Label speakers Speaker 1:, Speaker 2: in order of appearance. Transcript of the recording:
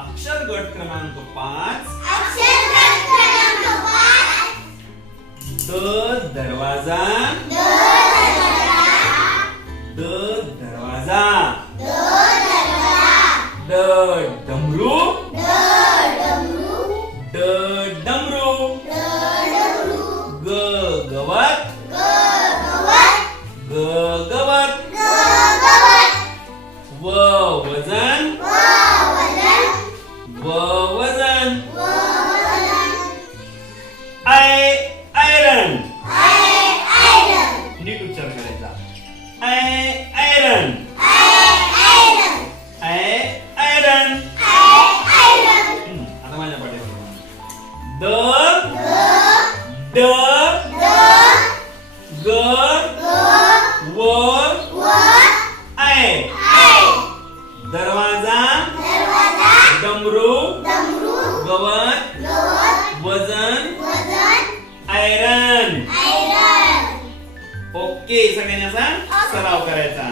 Speaker 1: अक्षर गट क्रमांक पाच.
Speaker 2: अक्षर गट क्रमांक पाच.
Speaker 1: द दरवाजा.
Speaker 2: द दरवाजा.
Speaker 1: द
Speaker 2: द
Speaker 1: ड डमरू.
Speaker 2: ड डमरू.
Speaker 1: ग गवत.
Speaker 2: ग गवत.
Speaker 1: नीट उच्चार करायचा. आय आयरन
Speaker 2: आय आयरन
Speaker 1: आता माझ्या पाठीवर द ड ग व आय. दरवाजा डमरू गवत वजन आयरन ओके सगळ्यांनी असा सराव करायचा.